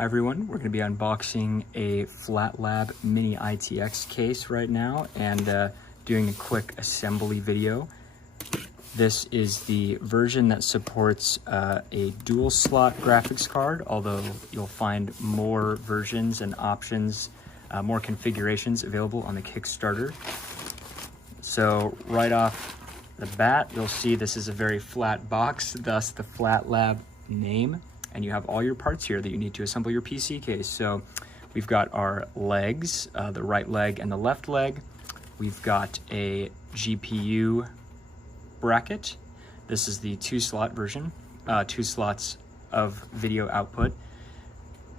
Hi everyone, we're going to be unboxing a FlatLab Mini ITX case right now and doing a quick assembly video. This is the version that supports a dual slot graphics card, although you'll find more versions and options, more configurations available on the Kickstarter. So right off the bat, you'll see this is a very flat box, thus the FlatLab name. And you have all your parts here that you need to assemble your PC case. So we've got our legs, the right leg and the left leg. We've got a GPU bracket. This is the 2-slot version, 2 slots of video output.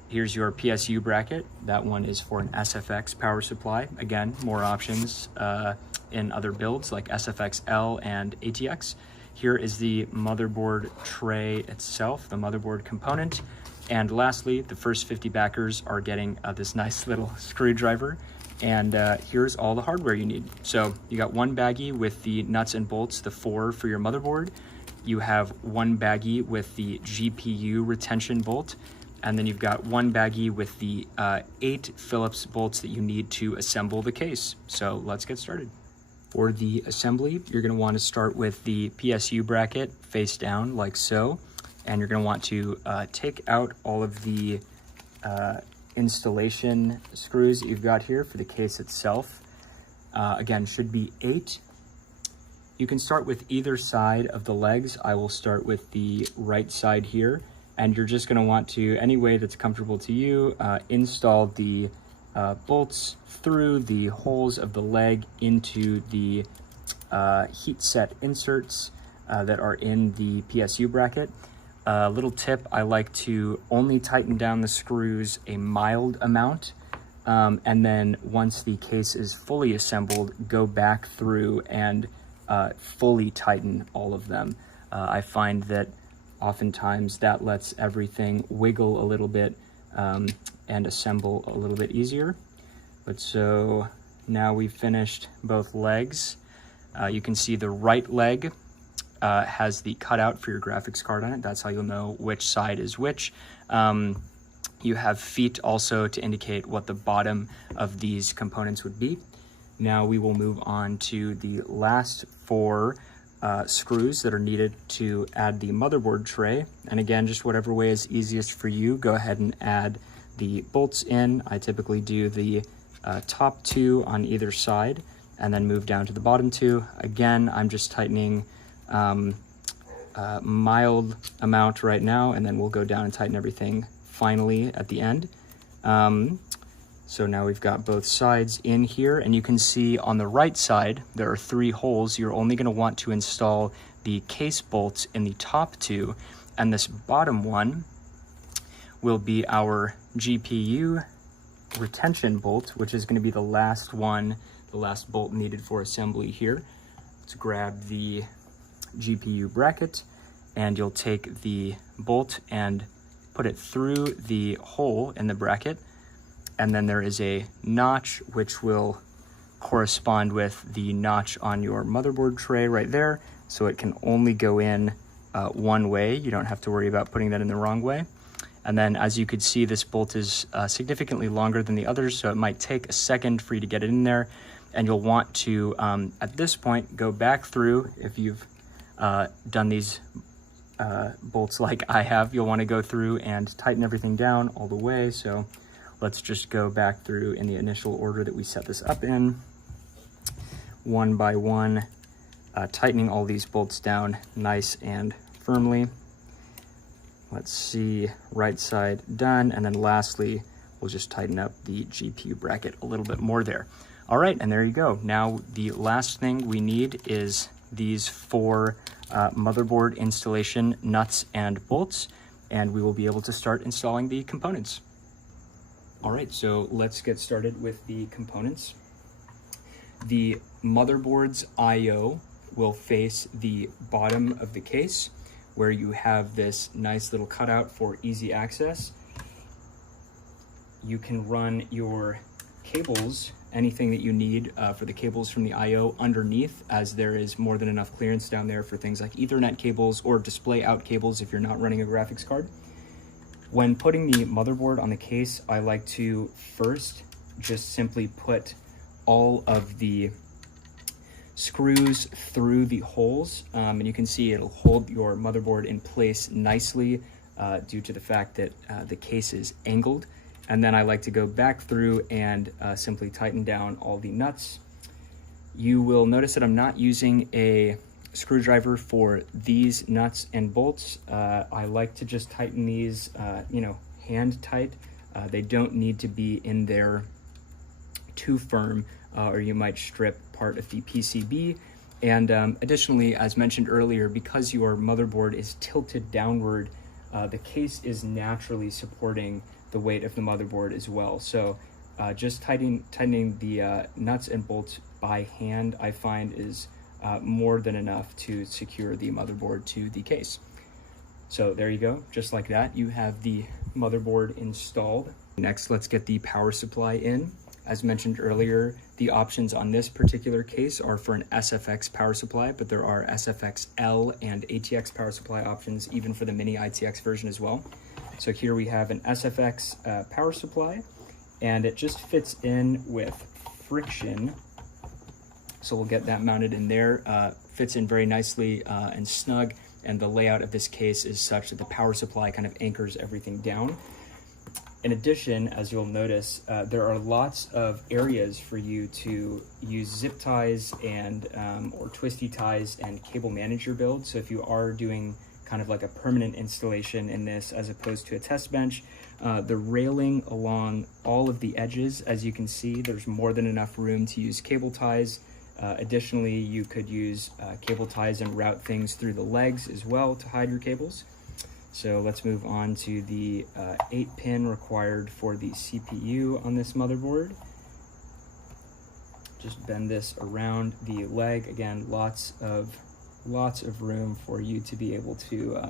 Here's your PSU bracket. That one is for an SFX power supply. Again, more options in other builds like SFX-L and ATX. Here is the motherboard tray itself, the motherboard component. And lastly, the first 50 backers are getting this nice little screwdriver. And here's all the hardware you need. So you got one baggie with the nuts and bolts, the 4 for your motherboard. You have one baggie with the GPU retention bolt. And then you've got one baggie with the 8 Phillips bolts that you need to assemble the case. So let's get started. For the assembly, you're going to want to start with the PSU bracket face down like so, and you're going to want to take out all of the installation screws that you've got here for the case itself. Again, should be 8. You can start with either side of the legs. I will start with the right side here, and you're just going to want to, any way that's comfortable to you, install the bolts through the holes of the leg into the heat set inserts that are in the PSU bracket. Little tip, I like to only tighten down the screws a mild amount, and then once the case is fully assembled, go back through and fully tighten all of them. I find that oftentimes that lets everything wiggle a little bit and assemble a little bit easier. But so now we've finished both legs. You can see the right leg has the cutout for your graphics card on it. That's how you'll know which side is which. You have feet also to indicate what the bottom of these components would be. Now we will move on to the last 4 screws that are needed to add the motherboard tray. And again, just whatever way is easiest for you, go ahead and add the bolts in. I typically do the top 2 on either side and then move down to the bottom 2. Again, I'm just tightening mild amount right now, and then we'll go down and tighten everything finally at the end. So now we've got both sides in here, and you can see on the right side there are 3 holes. You're only going to want to install the case bolts in the top 2, and this bottom one will be our GPU retention bolt, which is going to be the last one, the last bolt needed for assembly here. Let's grab the GPU bracket, and you'll take the bolt and put it through the hole in the bracket. And then there is a notch which will correspond with the notch on your motherboard tray right there. So it can only go in one way. You don't have to worry about putting that in the wrong way. And then as you could see, this bolt is significantly longer than the others, so it might take a second for you to get it in there. And you'll want to, at this point, go back through. If you've done these bolts like I have, you'll want to go through and tighten everything down all the way. So let's just go back through in the initial order that we set this up in, one by one, tightening all these bolts down nice and firmly. Let's see, right side done, and then lastly, we'll just tighten up the GPU bracket a little bit more there. All right, and there you go. Now the last thing we need is these 4 motherboard installation nuts and bolts, and we will be able to start installing the components. All right, so let's get started with the components. The motherboard's I/O will face the bottom of the case, where you have this nice little cutout for easy access. You can run your cables, anything that you need for the cables from the I/O underneath, as there is more than enough clearance down there for things like Ethernet cables or display out cables if you're not running a graphics card. When putting the motherboard on the case, I like to first just simply put all of the screws through the holes, and you can see it'll hold your motherboard in place nicely due to the fact that the case is angled. And then I like to go back through and simply tighten down all the nuts. You will notice that I'm not using a screwdriver for these nuts and bolts. I like to just tighten these, hand tight. They don't need to be in there too firm, or you might strip part of the PCB. And additionally, as mentioned earlier, because your motherboard is tilted downward, the case is naturally supporting the weight of the motherboard as well. So just tightening the nuts and bolts by hand, I find, is more than enough to secure the motherboard to the case. So there you go, just like that, you have the motherboard installed. Next, let's get the power supply in. As mentioned earlier, the options on this particular case are for an SFX power supply, but there are SFX L and ATX power supply options, even for the mini ITX version as well. So here we have an SFX power supply, and it just fits in with friction. So we'll get that mounted in there. Fits in very nicely and snug, and the layout of this case is such that the power supply kind of anchors everything down. In addition, as you'll notice, there are lots of areas for you to use zip ties and or twisty ties and cable manage your build. So if you are doing kind of like a permanent installation in this as opposed to a test bench, the railing along all of the edges, as you can see, there's more than enough room to use cable ties. Additionally, you could use cable ties and route things through the legs as well to hide your cables. So let's move on to the 8-pin required for the CPU on this motherboard. Just bend this around the leg. Again, lots of room for you to be able to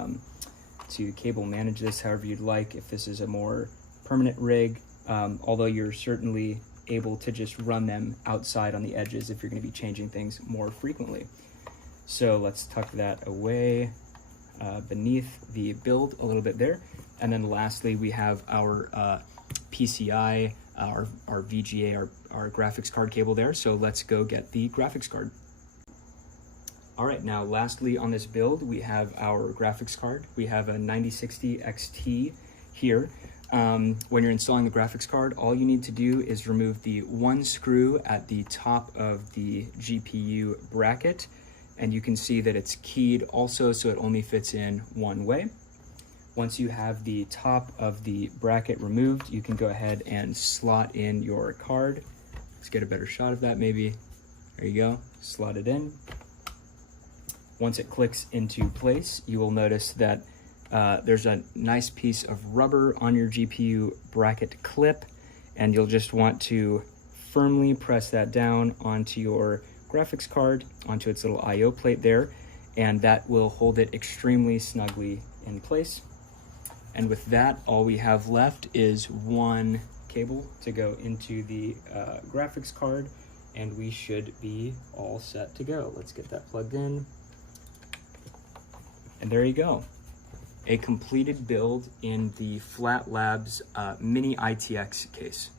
cable manage this however you'd like. If this is a more permanent rig, although you're certainly able to just run them outside on the edges if you're going to be changing things more frequently. So let's tuck that away beneath the build a little bit there. And then lastly, we have our PCI, our VGA, our graphics card cable there. So let's go get the graphics card. All right, now lastly on this build, we have our graphics card. We have a 9060 XT here. When you're installing the graphics card, all you need to do is remove the one screw at the top of the GPU bracket. And you can see that it's keyed also, so it only fits in one way. Once you have the top of the bracket removed, you can go ahead and slot in your card. Let's get a better shot of that maybe. There you go, slot it in. Once it clicks into place, you will notice that there's a nice piece of rubber on your GPU bracket clip, and you'll just want to firmly press that down onto your graphics card, onto its little IO plate there, and that will hold it extremely snugly in place. And with that, all we have left is one cable to go into the graphics card, and we should be all set to go. Let's get that plugged in. And there you go. A completed build in the Flat Labs Mini ITX case.